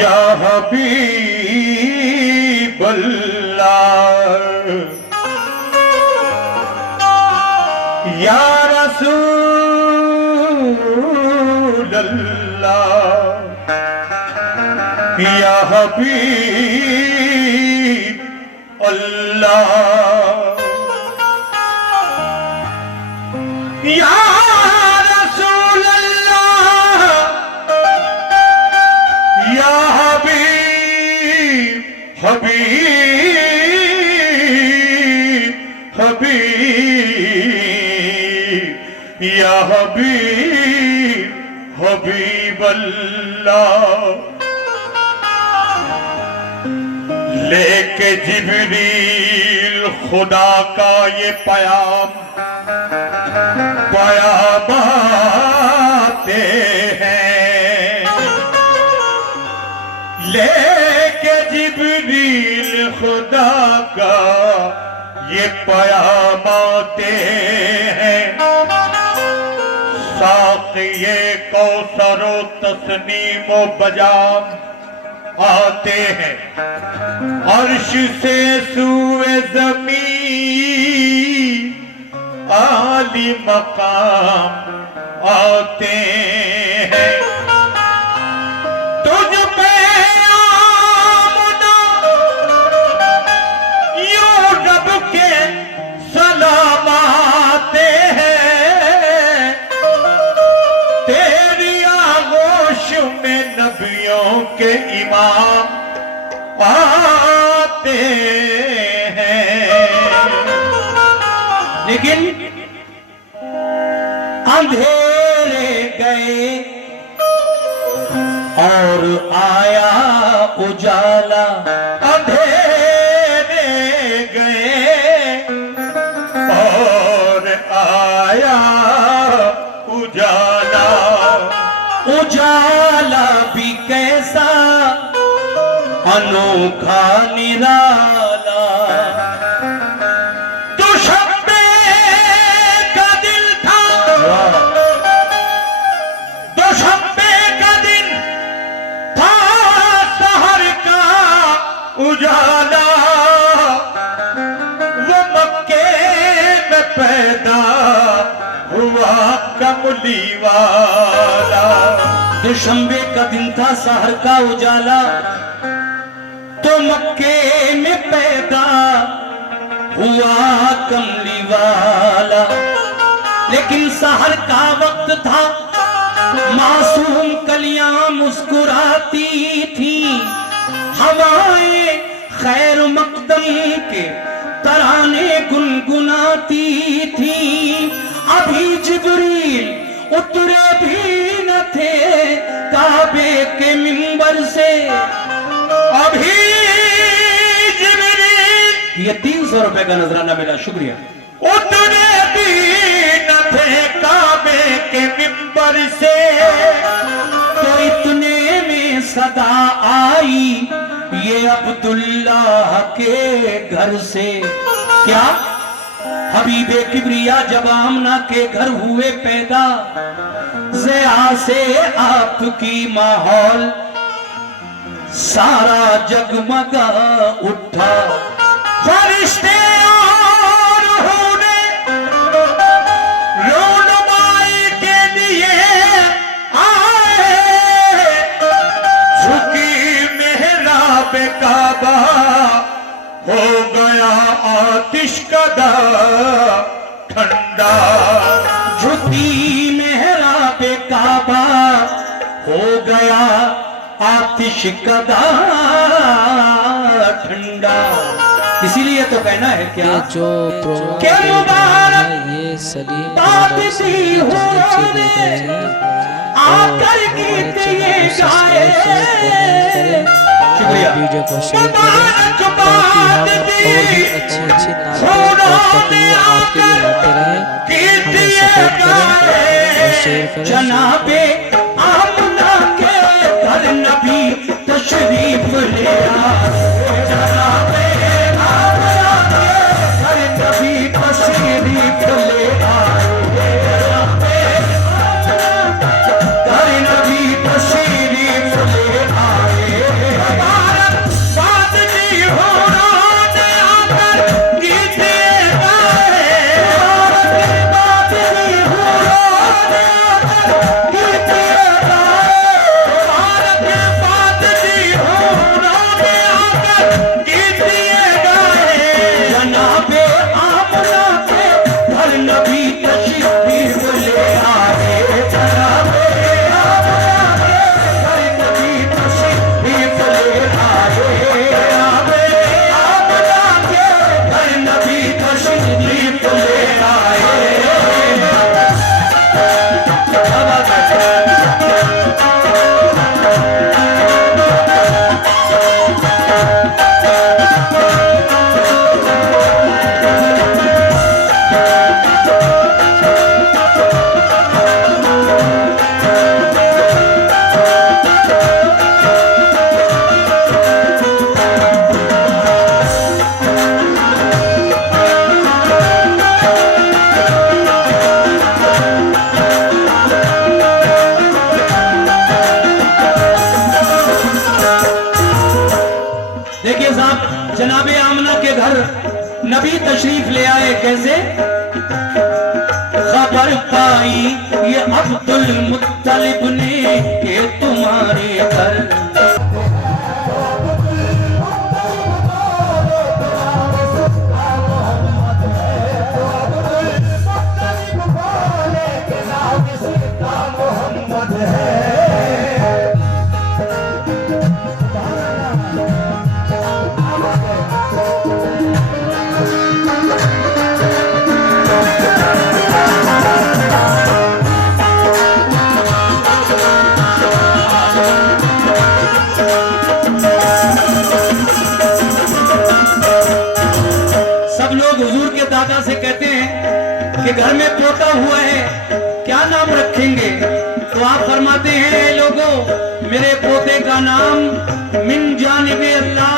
या हबीब अल्लाह या रसूल अल्लाह या हबीब अल्लाह या रसूल अल्लाह या हबीब हबीब हबीब या हबीब हबीब अल्लाह लेके जिब्रील खुदा का ये पयाम आते हैं लेके जिब्रील खुदा का ये पयाम आते हैं साक़िए कौसर व तस्नीम व बजाम आते हैं अर्श से सूए ज़मीन आली मकाम आते हैं तुझ पे आमना यूं रब के सलाम आते हैं तेरी आगोश में नबियों के इमाम आते हैं लेकिन अंधेरे गए और आया उजाला अंधेरे गए और आया उजाला उजाला भी कैसा अनोखा निराला उजाला वो मक्के में पैदा हुआ कमली वाला दुशंबे का दिन था सहर का उजाला तो मक्के में पैदा हुआ कमली वाला लेकिन सहर का वक्त था मासूम कलियां मुस्कुराती थी हवाएं खैर मकदम के तराने गुनगुनाती थी अभी जिब्रील उतरे भी न थे काबे के मिंबर से अभी जिब्रील ये 300 रुपए का नजराना मिला शुक्रिया उतरे भी न थे काबे के मिंबर से तो इतने में सदा आई ये अब्दुल्लाह के घर से क्या हबीबे किबरिया जब आमना के घर हुए पैदा ज़िया से आपकी माहौल सारा जगमगा उठा फरिश्ते और होने रोनुमाई के लिए आए झुकी मेहराब काबा हो गया आतिश कदा ठंडा झुकी मेहराब काबा हो गया आतिश कदा ठंडा इसीलिए तो कहना है क्या जो क्या मुबारक ये सलीम आकर गीत ये गाए शुक्रिया वीडियो को शेयर करें ताकि हम और भी अच्छी अच्छी नातें और तकरीरें आपके लिए लाते रहें हमें सपोर्ट करें और शेयर करें जनाबे आमना के घर नबी तशरीफ ले आए जनाबे आमना के घर नबी तशरीफ ले आए घर नबी तशरीफ ले आए दी होरों ने आकर कीर्तियां गाए। जनाबे आमना के घर नबी तशरीफ ले आए। जनाबे आमना के घर नबी तशरीफ ले आए। आमना के घर नबी तशरीफ ले आए। देखिए साहब, जनाबे आमना के घर नबी तशरीफ ले आए। कैसे? खबर पाई ये अब्दुल मुत्तलिब ने कि तुम्हारे घर दादा से कहते हैं कि घर में पोता हुआ है, क्या नाम रखेंगे? तो आप फरमाते हैं, लोगों, मेरे पोते का नाम मिन जानिबे अल्लाह,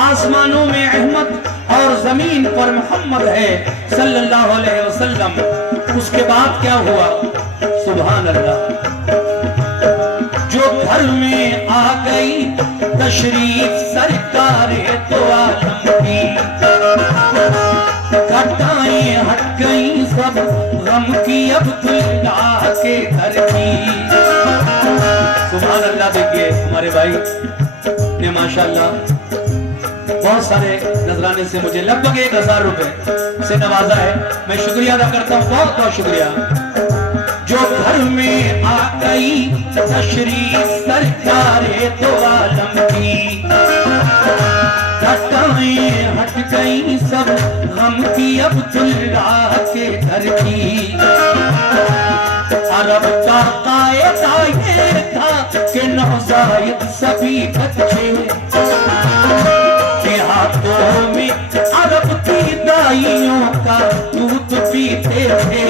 आसमानों में अहमद और जमीन पर मोहम्मद है सल्लल्लाहु अलैहि वसल्लम। उसके बाद क्या हुआ? सुभान अल्लाह। जो घर में आ गई तशरीफ सरकार तो आलम की, घटाएं हट गई सब गम की अब्दुल्लाह के घर की। सुभान अल्लाह। देखिए हमारे भाई ने माशाल्लाह बहुत सारे नजराने से मुझे लगभग 1000 रुपए से नवाजा है। मैं शुक्रिया अदा करता हूँ, बहुत बहुत शुक्रिया। जो घर में आ गई तशरीफ सरकार तो आलम की, घटाएं हट गई सब गम की अब्दुल्लाह के घर की। अरब का कायदा ये था कि नौज़ायद सभी बच्चे के हाथों में अरब की दाइयों का दूध पीते थे।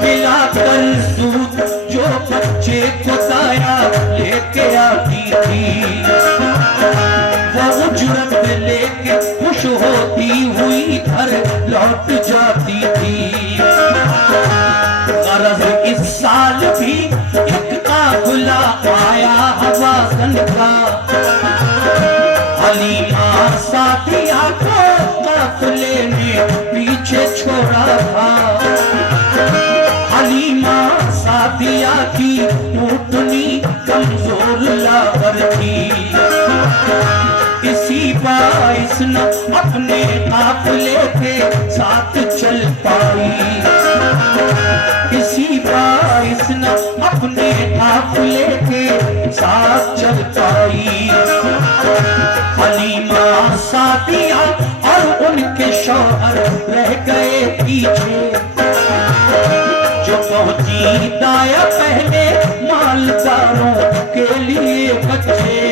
पिलाकर दूध जो बच्चे को दाया लेके आती थी, वो उजरत लेके खुश होती हुई घर लौट जाती थी। गरज इस साल भी एक काफिला आया हवाज़न का, हलीमा साथिया को काफिले ने पीछे छोड़ा था। हलीमा साथिया की ऊँटनी कमजोर लावर थी, इसी बाइस न अपने काफिले के साथ चल पाई। इसी बाइस न अपने काफिले के साथ चल पाई। हलीमा साथिया और उनके शौहर रह गए पीछे। जो पहुंची दाया पहले मालदारों के लिए बच्चे।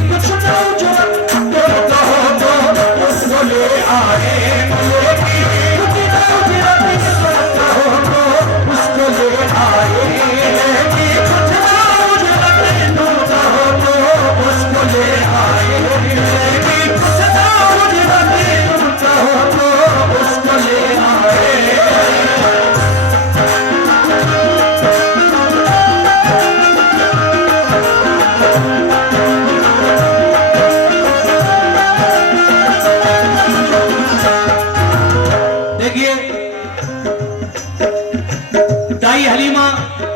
कुछ नौजवान तो उसको ले आए, उसको ले आए। कुछ नौजवान उसको ले आए, कुछ नौजवान उसको ले आए। हलीमा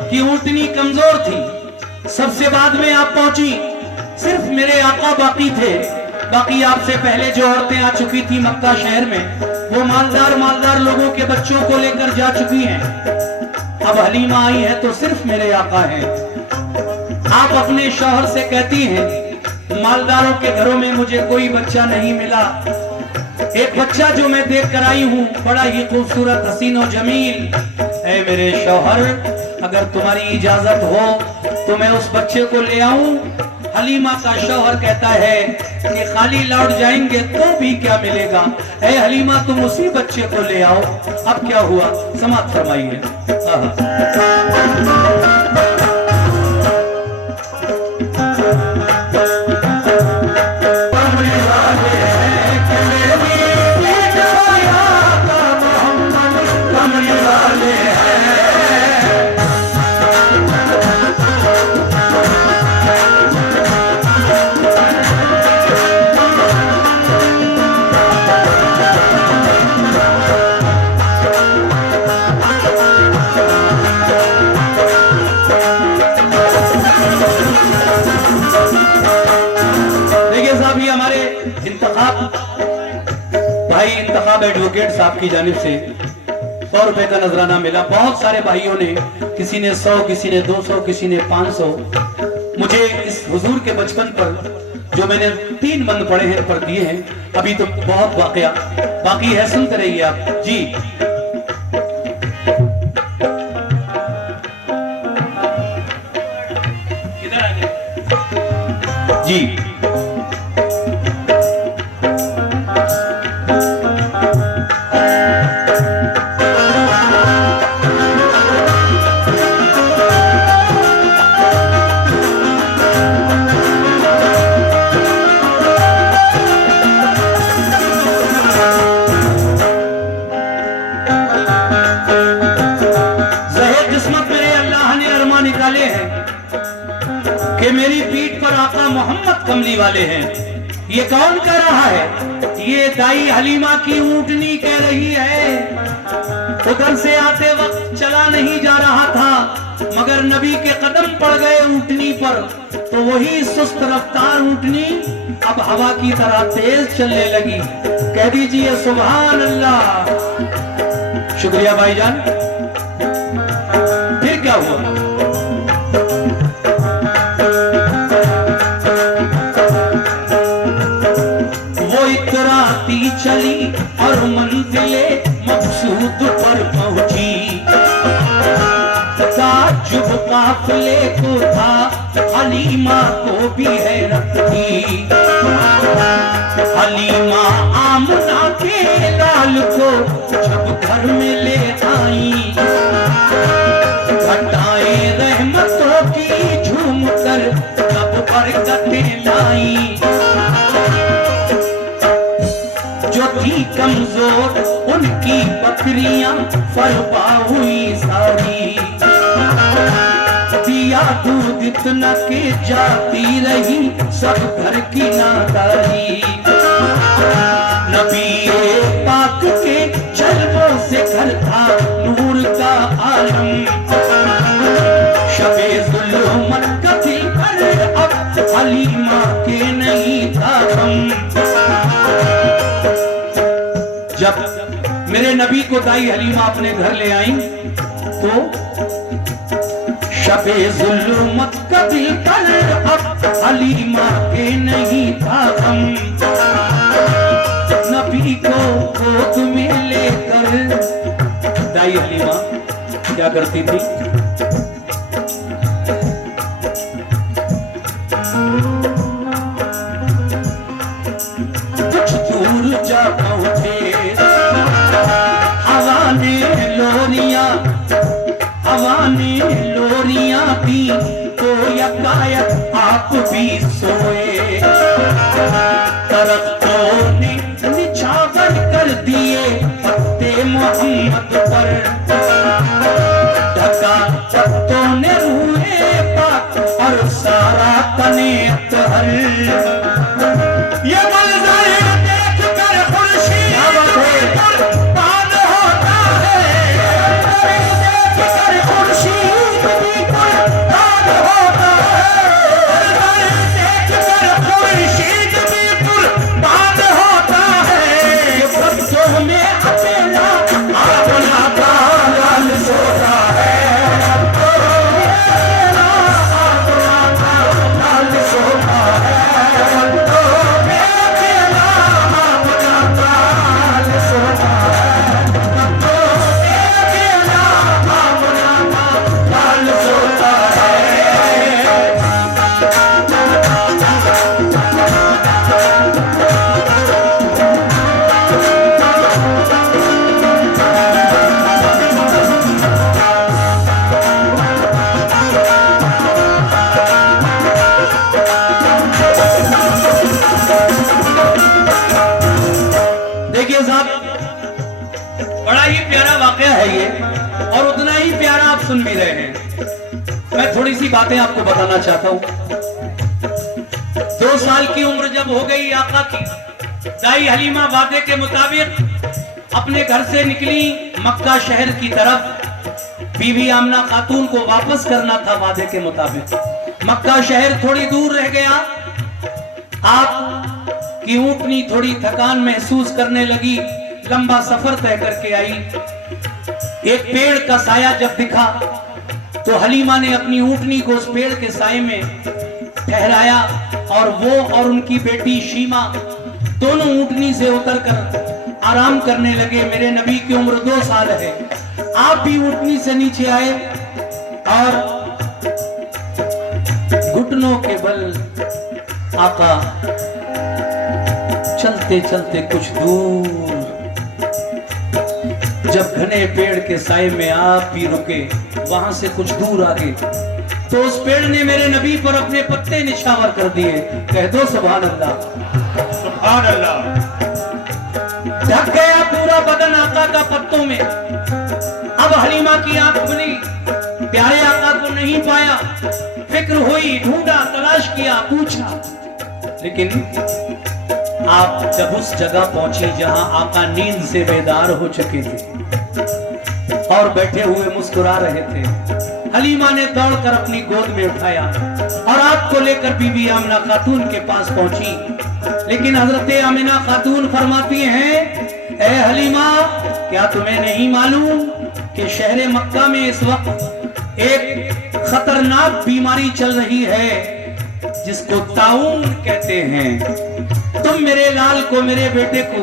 की ऊँटनी कमजोर थी, सबसे बाद में आप पहुंची। सिर्फ मेरे आका बाकी थे, बाकी आपसे पहले जो औरतें आ चुकी थी मक्का शहर में, वो मालदार लोगों के बच्चों को लेकर जा चुकी हैं। अब हलीमा आई है तो सिर्फ मेरे आका हैं। आप अपने शौहर से कहती हैं मालदारों के घरों में मुझे कोई बच्चा नहीं मिला, एक बच्चा जो मैं देख कर आई हूं बड़ा ही खूबसूरत हसीन और जमील है। मेरे शौहर, अगर तुम्हारी इजाजत हो तो मैं उस बच्चे को ले आऊं। हलीमा का शौहर कहता है कि खाली लौट जाएंगे तो भी क्या मिलेगा, ऐ हलीमा तुम उसी बच्चे को ले आओ। अब क्या हुआ समाप्त फरमाइए। भाई इंतखाब एडवोकेट साहब की जानिब से 100 रुपए का नजराना मिला। बहुत सारे भाइयों ने, किसी ने 100, किसी ने 200, किसी ने 500 मुझे इस हुजूर के बचपन पर जो मैंने 3 बंद पढ़े हैं पर दिए हैं। अभी तो बहुत वाकया बाकी है, सुनते रहिए आप जी। किधर आगे जी। कि मेरी पीठ पर आका मोहम्मद कमली वाले हैं। ये कौन कह रहा है? ये दाई हलीमा की ऊँटनी कह रही है। उधर से आते वक्त चला नहीं जा रहा था, मगर नबी के कदम पड़ गए ऊँटनी पर, तो वही सुस्त रफ्तार ऊँटनी अब हवा की तरह तेज चलने लगी। कह दीजिए सुभान अल्लाह। शुक्रिया भाईजान। फिर क्या हुआ? चली और मंजिले मकसूद पर पहुंची। ताज्जुब काफिले को था, हलीमा को भी हैरत थी। हलीमा आमना के लाल को जब घर में ले आई, घटाएं रहमतों की झूम कर जब बरकतें लाई। जो थी कमजोर उनकी बकरियां फरबा हुई सारी। दिया दूध इतना के जाती रही सब घर की नादारी। नबी पाक के जलवों से घर था नूर का आलम। शबे जुल्मत का दिल पर अब हलीमा के नहीं था हम। जब मेरे नबी को दाई हलीमा अपने घर ले आई तो शबे जुल्मत का दिल पर अब हलीमा के नहीं था हम। नबी को गोद में लेकर दाई हलीमा क्या करती थी? कुछ दूर जा पहुंचे, लोरियां भी तो यकायक आप भी सोए। दरख्तों ने निछावर कर दिए पत्ते मोहम्मद पर। ढका पत्तों ने रूहे पाक और सारा तने अतहर। ये मंजर देख कर खुर्शीद कुर्बान होता है। देख कर खुर्शीद हैं। मैं थोड़ी सी बातें आपको बताना चाहता हूं। 2 साल की उम्र जब हो गई आका की, दाई हलीमा वादे के मुताबिक अपने घर से निकली मक्का शहर की तरफ। बीबी आमना खातून को वापस करना था वादे के मुताबिक। मक्का शहर थोड़ी दूर रह गया। आप की ऊँटनी थोड़ी थकान महसूस करने लगी, लंबा सफर तय करके आई। एक पेड़ का साया जब दिखा तो हलीमा ने अपनी ऊँटनी को उस पेड़ के साए में ठहराया और वो और उनकी बेटी शीमा दोनों ऊँटनी से उतरकर आराम करने लगे। मेरे नबी की उम्र 2 साल है। आप भी ऊँटनी से नीचे आए और घुटनों के बल आका चलते चलते कुछ दूर जब घने पेड़ के साए में आप भी रुके, वहां से कुछ दूर आगे तो उस पेड़ ने मेरे नबी पर अपने पत्ते निछावर कर दिए। कह दो सुभान अल्लाह, सुभान अल्लाह। ढक गया पूरा बदन आका का पत्तों में। अब हलीमा की आंख खुली, प्यारे आका को नहीं पाया। फिक्र हुई, ढूंढा, तलाश किया, पूछा, लेकिन आप जब उस जगह पहुंची जहां आका नींद से बेदार हो चुके थे और बैठे हुए मुस्कुरा रहे थे, हलीमा ने दौड़कर अपनी गोद में उठाया और आपको लेकर बीबी आमिना खातून के पास पहुंची। लेकिन हजरत आमिना खातून फरमाती हैं, ए हलीमा, क्या तुम्हें नहीं मालूम कि शहर मक्का में इस वक्त एक खतरनाक बीमारी चल रही है जिसको ताउन कहते हैं। तुम मेरे लाल को, मेरे बेटे को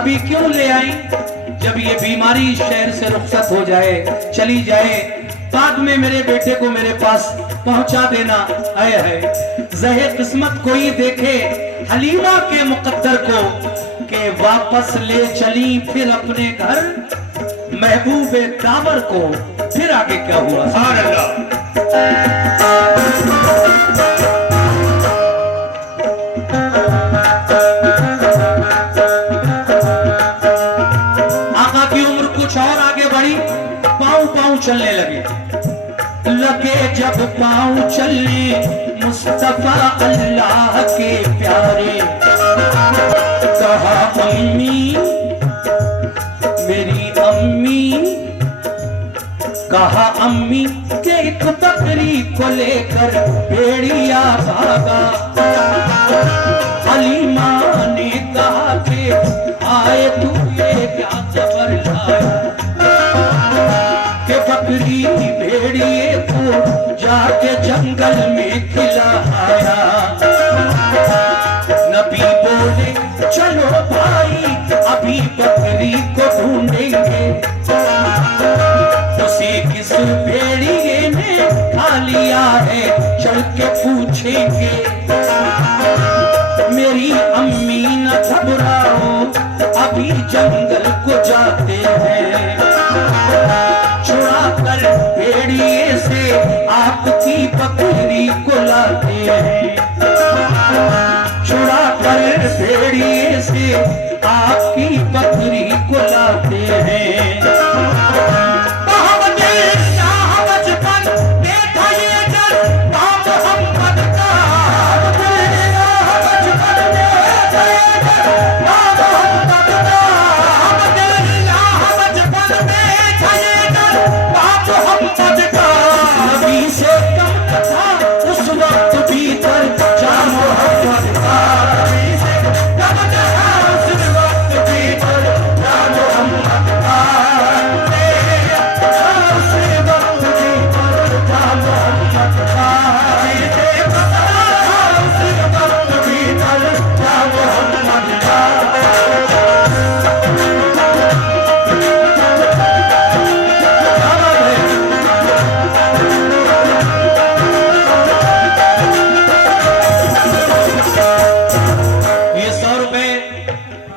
अभी क्यों ले आई? जब ये बीमारी शहर से रुखसत हो जाए, चली जाए, बाद में मेरे बेटे को मेरे पास पहुंचा देना। आए है ज़हे किस्मत कोई देखे हलीमा के मुकद्दर को के वापस ले चली फिर अपने घर महबूबे दावर को। फिर आगे क्या हुआ? आका की उम्र कुछ और आगे बढ़ी, पांव पांव चलने लगे जब पांव चलने मुस्तफा अल्लाह के प्यारे। कहा अम्मी, मेरी अम्मी, कहा अम्मी के एक बकरी को लेकर भेड़िया भागा। हलीमा ने कहा कि आए तू ये क्या खबर लाया कि बकरी भेड़िए को जाके जंगल में खिलाया। नबी बोले चलो भाई अभी बकरी को ढूंढेंगे, उसे किस भेड़िए ने खा लिया है चल के पूछेंगे। मेरी अम्मी न घबराओ अभी जंगल को जाते हैं, चुरा कर भेड़िए से आपकी बकरी को लाते हैं, चुरा कर भेड़िए से आपकी बकरी को लाते हैं।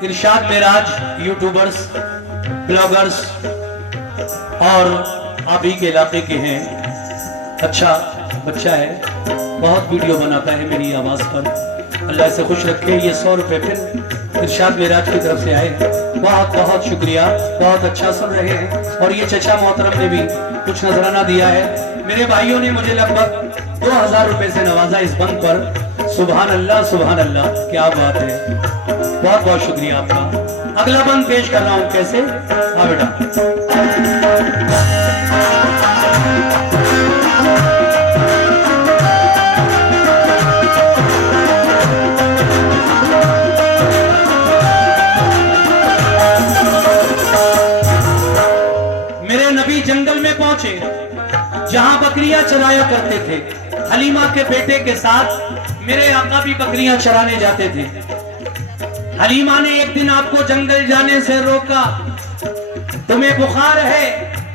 इरशाद मेराज यूट्यूबर्स, ब्लॉगर्स और आप ही के इलाके के हैं। अच्छा बच्चा है, बहुत वीडियो बनाता है मेरी आवाज पर। अल्लाह से खुश रखे। ये 100 रुपए फिर इरशाद मेराज की तरफ से आए। बहुत बहुत शुक्रिया, बहुत अच्छा सुन रहे हैं। और ये चचा मोहतरम ने भी कुछ नजराना दिया है। मेरे भाइयों ने मुझे लगभग 2000 रुपए से नवाजा इस बंद पर। सुभान अल्लाह, सुभान अल्लाह, क्या बात है। बहुत बहुत शुक्रिया आपका। अगला बंद पेश कर रहा हूं। कैसे? हाँ बेटा। मेरे नबी जंगल में पहुंचे जहां बकरियां चराया करते थे। हलीमा के बेटे के साथ मेरे आका भी बकरियां चराने जाते थे। हलीमा ने एक दिन आपको जंगल जाने से रोका। तुम्हें बुखार है,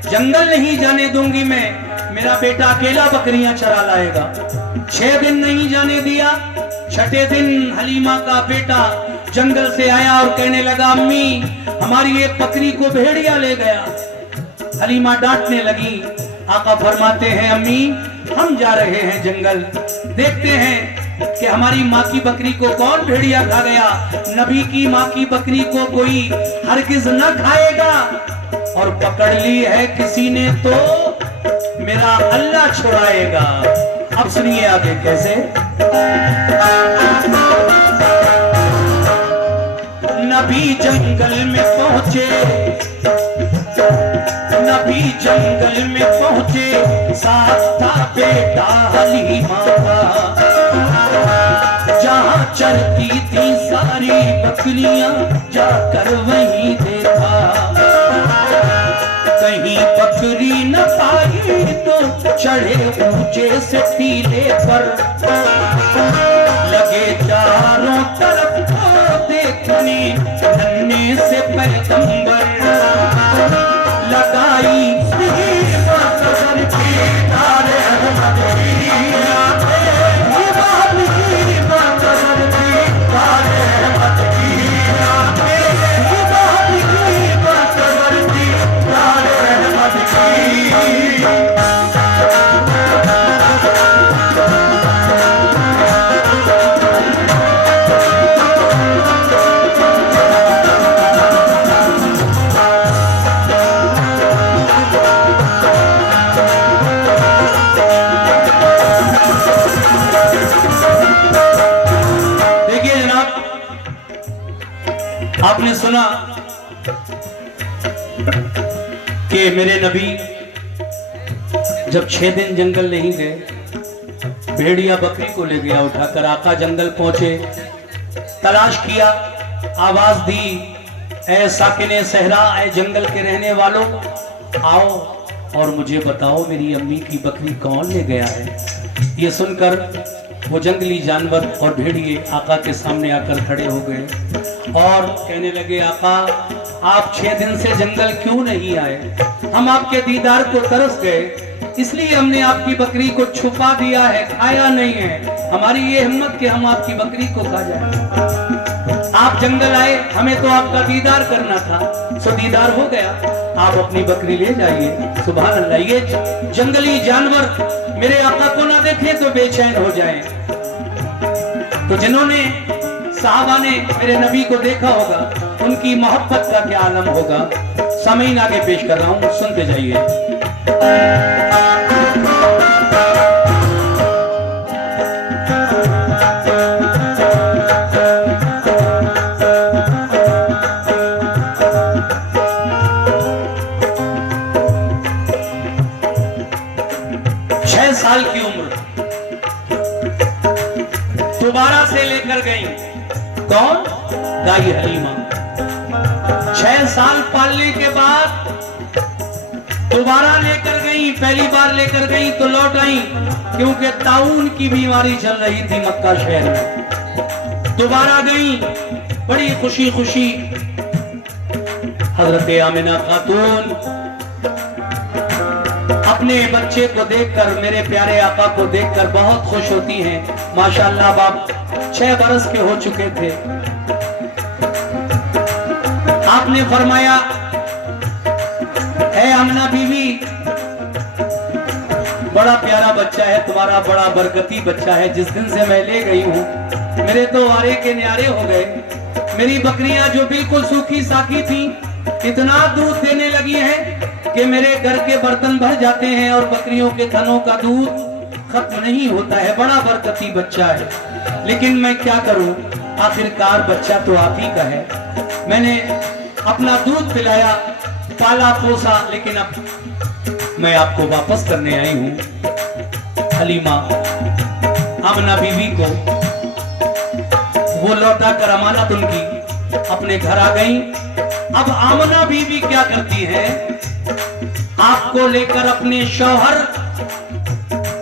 जंगल नहीं जाने दूंगी मैं, मेरा बेटा अकेला बकरियां चरा लाएगा। 6 दिन नहीं जाने दिया। 6ठे दिन हलीमा का बेटा जंगल से आया और कहने लगा, अम्मी हमारी एक बकरी को भेड़िया ले गया। हलीमा डांटने लगी। आका फरमाते हैं, अम्मी हम जा रहे हैं जंगल, देखते हैं कि हमारी माँ की बकरी को कौन भेड़िया खा गया। नबी की माँ की बकरी को कोई हरगिज न खाएगा, और पकड़ ली है किसी ने तो मेरा अल्लाह छुड़ाएगा। अब सुनिए आगे कैसे। नबी जंगल में पहुंचे, नबी जंगल में पहुंचे, साथ था बेटा हलीमा का। जहां चरती थी सारी बकरियां, जाकर वहीं देखा। कहीं बकरी न पाई तो चढ़े ऊंचे से टीले पर, लगे चारों तरफ को देखने नन्हे से पैगंबर। लगाई आपने सुना कि मेरे नबी जब 6 दिन जंगल नहीं गए, भेड़िया बकरी को ले गया उठाकर। आका जंगल पहुंचे, तलाश किया, आवाज दी, ऐ साकिने सहरा, ऐ जंगल के रहने वालों, आओ और मुझे बताओ मेरी अम्मी की बकरी कौन ले गया है। ये सुनकर वो जंगली जानवर और भेड़िए आका के सामने आकर खड़े हो गए और कहने लगे, आका आप 6 दिन से जंगल क्यों नहीं आए? हम आपके दीदार को तरस गए, इसलिए हमने आपकी बकरी को छुपा दिया है, खाया नहीं है। हमारी ये हिम्मत कि हम आपकी बकरी को खा जाए। आप जंगल आए, हमें तो आपका दीदार करना था, सो दीदार हो गया, आप अपनी बकरी ले जाइए। सुभान अल्लाह। ये जंगली जानवर मेरे आका को ना देखें तो बेचैन हो जाएं। तो जिन्होंने साहबा ने मेरे नबी को देखा होगा, उनकी मोहब्बत का क्या आलम होगा। सामीन आगे पेश कर रहा हूं, सुनते जाइए। 6 साल की उम्र दोबारा से लेकर गई कौन? दाई हलीमा। 6 साल पालने के बाद दोबारा लेकर गई। पहली बार लेकर गई तो लौट आई क्योंकि ताउन की बीमारी चल रही थी मक्का शहर में। दोबारा गई बड़ी खुशी खुशी। हजरत आमिना खातून अपने बच्चे को देखकर, मेरे प्यारे आका को देखकर बहुत खुश होती हैं। माशाअल्लाह बाप 6 बरस के हो चुके थे। आपने फरमाया, है आमिना बीवी, बड़ा प्यारा बच्चा है तुम्हारा, बड़ा बरकती बच्चा है। जिस दिन से मैं ले गई हूं मेरे तो आरे के न्यारे हो गए। मेरी बकरियां जो बिल्कुल सूखी साखी थी, इतना दूध देने लगी हैं कि मेरे घर के बर्तन भर जाते हैं और बकरियों के थनों का दूध खत्म नहीं होता है। बड़ा बरकती बच्चा है, लेकिन मैं क्या करूं, आखिरकार बच्चा तो आप ही का है। मैंने अपना दूध पिलाया, पाला पोसा, लेकिन अब मैं आपको वापस करने आई हूं। हलीमा आमना बीवी को वो लौटा कर अमानत उनकी अपने घर आ गई। अब आमना बीवी क्या करती है, आपको लेकर अपने शौहर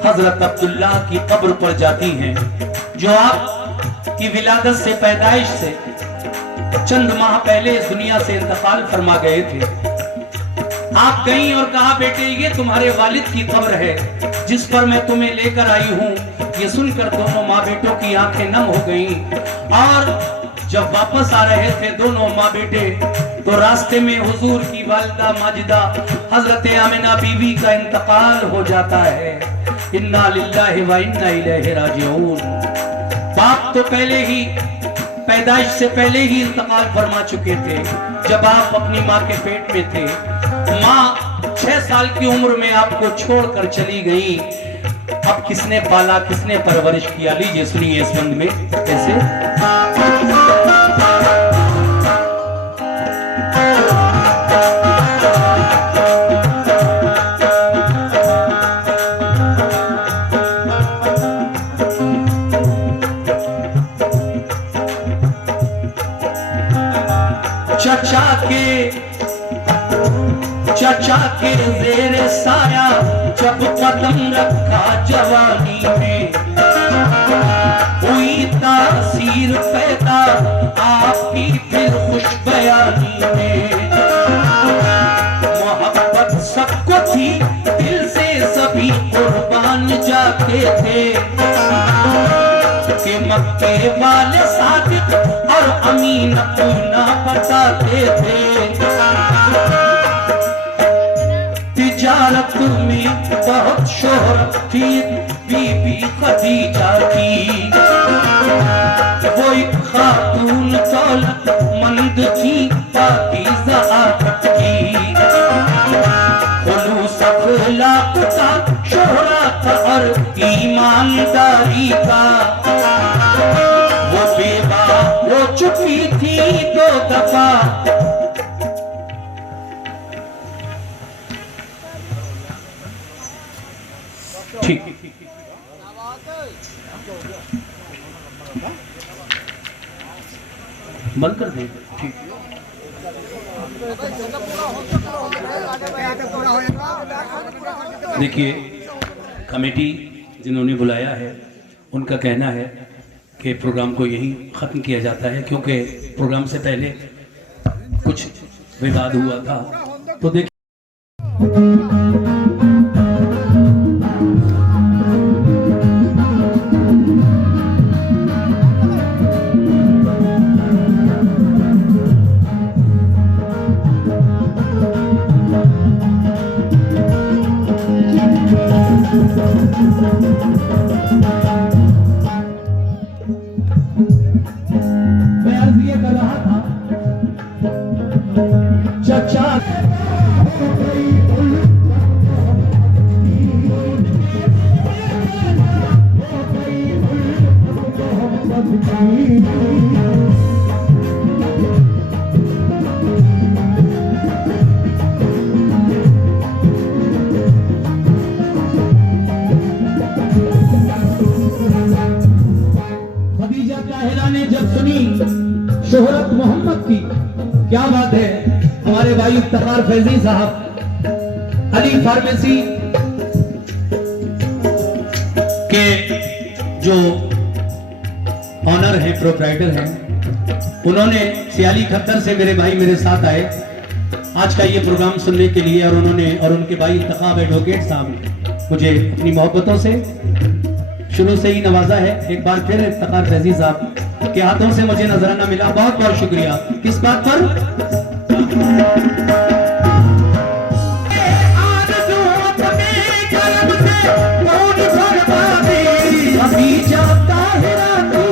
हजरत अब्दुल्लाह की कब्र पर जाती हैं, जो आप की विलादत से, पैदाइश से चंद माह पहले इस दुनिया से इंतकाल फरमा गए थे। आप गई और कहा, बेटे ये तुम्हारे वालिद की कब्र है जिस पर मैं तुम्हें लेकर आई हूँ। ये सुनकर दोनों माँ बेटों की आंखें नम हो गईं और जब वापस आ रहे थे दोनों माँ बेटे, तो रास्ते में हुजूर की वालिदा माजिदा हजरत आमिना बीवी का इंतकाल हो जाता है। इन्ना लिल्लाहि व इन्ना इलैहि राजिऊन। बाप तो पहले ही, पैदाइश से पहले ही इंतकाल फरमा चुके थे। जब आप अपनी माँ के पेट में थे, माँ 6 साल की उम्र में आपको छोड़कर चली गई। अब किसने पाला, किसने परवरिश किया, लीजिए सुनिए इस बंद में कैसे। चचा के ज़ेर साया जब कदम रखा जवानी में, हुई तासीर पैदा आपकी फिर खुश बयानी में। मोहब्बत सबको थी, दिल से सभी कुर्बान जाते थे, कि मक्के वाले सादिक और अमीन अपना बताते थे। तिजारत में बहुत शोहरत थी बीबी खदीजा की, वो एक खातून दौलत मंद थी पाकीज़ा आफत की। खुलूस अखलाक का, शोहरत और ईमानदारी का, वो बेवा हो चुकी थी 2 दफा। ठीक, बंद कर दे। ठीक, देखिए कमेटी जिन्होंने बुलाया है उनका कहना है कि प्रोग्राम को यहीं ख़त्म किया जाता है, क्योंकि प्रोग्राम से पहले कुछ विवाद हुआ था। तो देखिए शोहरत मोहम्मद की, क्या बात है। हमारे भाई इफ्तिखार फैजी साहब अली फार्मेसी के जो ऑनर हैं, प्रोप्राइटर हैं, उन्होंने सियाली खत्तर से मेरे भाई मेरे साथ आए आज का ये प्रोग्राम सुनने के लिए, और उन्होंने और उनके भाई इफ्तिखार एडवोकेट साहब ने मुझे अपनी मोहब्बतों से शुरू से ही नवाजा है। एक बार फिर इफ्तिखार फैजी साहब के हाथों से मुझे नजराना मिला, बहुत बहुत शुक्रिया। किस बात पर? अभी जाता है राती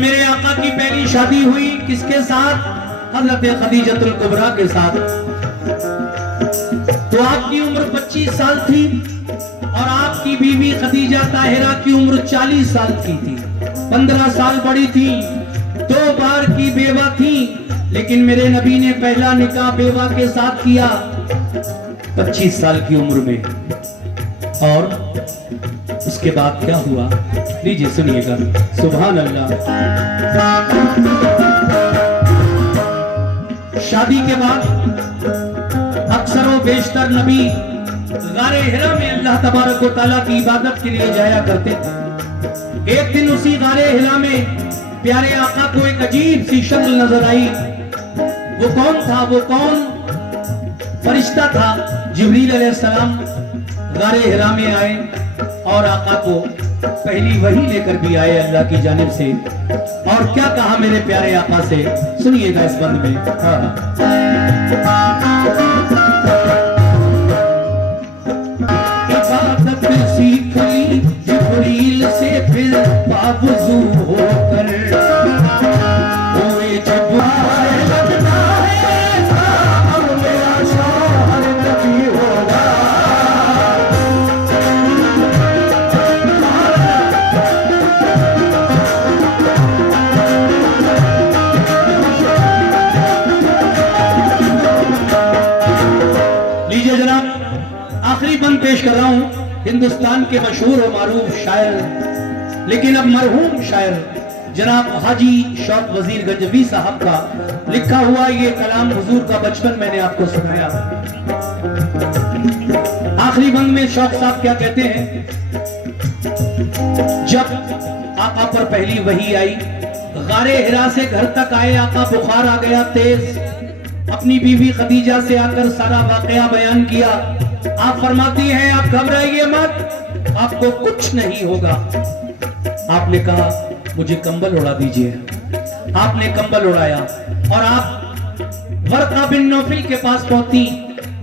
मेरे आका की पहली शादी हुई किसके साथ? हजरत खदीजतुल कुबरा के साथ। तो आपकी उम्र 25 साल थी और आपकी बीवी खदीजा ताहिरा की उम्र 40 साल की थी। 15 साल बड़ी थी, 2 बार की बेवा थी, लेकिन मेरे नबी ने पहला निकाह बेवा के साथ किया 25 साल की उम्र में। और उसके बाद क्या हुआ, लीजिए सुनिएगा। सुभान अल्लाह। शादी के बाद अक्सर व बेशतर नबी गारे हिरा में अल्लाह तबारक व तआला की इबादत के लिए जाया करते थे। एक दिन उसी गारे हिरा में प्यारे आका को एक अजीब सी शक्ल नजर आई। वो कौन था? वो कौन फरिश्ता था? जिब्रील अलैहिस्सलाम गारे हिरा में आए और आका को पहली वही लेकर भी आए अल्लाह की जानिब से। और क्या कहा मेरे प्यारे आका से, सुनिएगा इस बंद में। इबादत सीख ली जिब्रील से, फिर बावजू होकर हुए जब लगता है अब मेरा शौहर नबी होगा। लीजिए जनाब, आखिरी बंद पेश कर रहा हूं। हिंदुस्तान के मशहूर और मारूफ शायर, लेकिन अब मरहूम शायर जनाब हाजी शौक वजीर गंजवी साहब का लिखा हुआ ये कलाम हुजूर का बचपन मैंने आपको सुनाया। आखिरी बंद में शौक साहब क्या कहते हैं? जब आका पर पहली वही आई, गारे हिरा से घर तक आए, आका बुखार आ गया तेज। अपनी बीवी खदीजा से आकर सारा वाकया बयान किया। आप फरमाती हैं आप घबराइए मत, आपको कुछ नहीं होगा। आपने कहा मुझे कंबल उड़ा दीजिए। आपने कंबल उड़ाया और आप वर्का बिन नौफिल के पास पहुंची,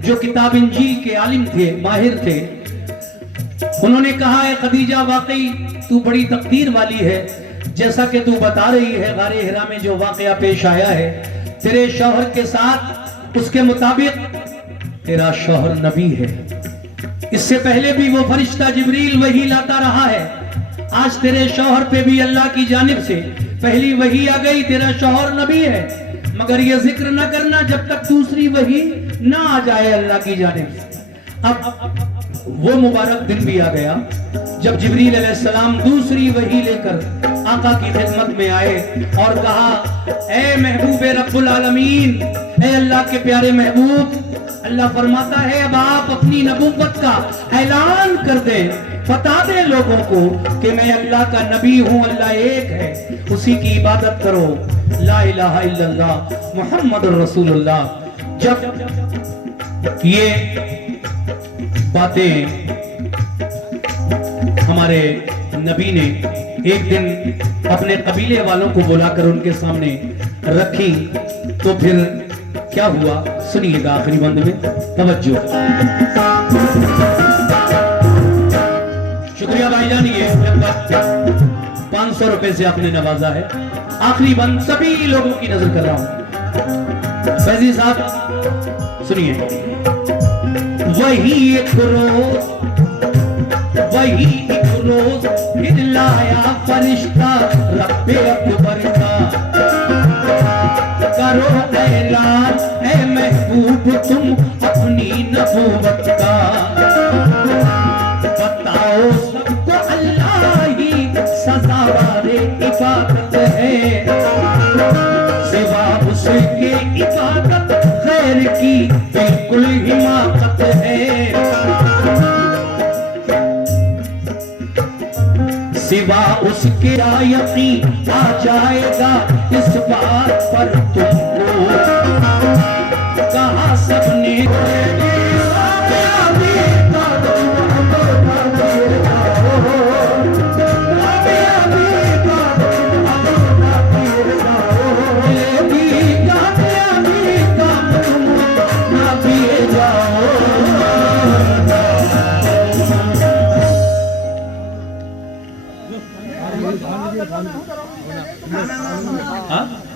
जो किताब इंजील के आलिम थे, माहिर थे। उन्होंने कहा है खदीजा, वाकई तू बड़ी तकदीर वाली है। जैसा कि तू बता रही है, गारे हिरा में जो वाकया पेश आया है तेरे शौहर के साथ, उसके मुताबिक तेरा शौहर नबी है। इससे पहले भी वो फरिश्ता जिब्रील वही लाता रहा है। आज तेरे शौहर पे भी अल्लाह की जानिब से पहली वही आ गई, तेरा शौहर नबी है। मगर ये जिक्र न करना जब तक दूसरी वही ना आ जाए अल्लाह की जानिब से। अब वो मुबारक दिन भी आ गया जब जिब्रील अलैहिस्सलाम दूसरी वही लेकर आका की खिदमत में आए और कहा, ए महबूबे रब्बुल आलमीन, ए अल्लाह के प्यारे महबूब, अल्लाह फरमाता है अब आप अपनी नबूवत का ऐलान कर दें, बता दें लोगों को कि मैं अल्लाह का नबी हूं, अल्लाह एक है, उसी की इबादत करो, ला इलाहा इल्लल्लाह मुहम्मदुर रसूलुल्लाह। जब ये बातें हमारे नबी ने एक दिन अपने कबीले वालों को बुलाकर उनके सामने रखी, तो फिर क्या हुआ सुनिएगा आखिरी बंद में। तवज्जो। शुक्रिया भाईजान, ये 500 रुपए से आपने नवाजा है। आखिरी बंद सभी लोगों की नजर कर रहा हूं। फैजी साहब सुनिए। वही एक रोज फिर लाया फरिश्ता रब्बे अकबर का, करो ऐलान ऐ महबूब तुम अपनी नबूवत का, बताओ सबको अल्लाह ही सजावारे इबादत है, सिवा उसके इबादत खैर की बिल्कुल हिमाकत है, सिवा उसके यकीन आ जाएगा इस बात पर तुमको, कहा सबने हाँ?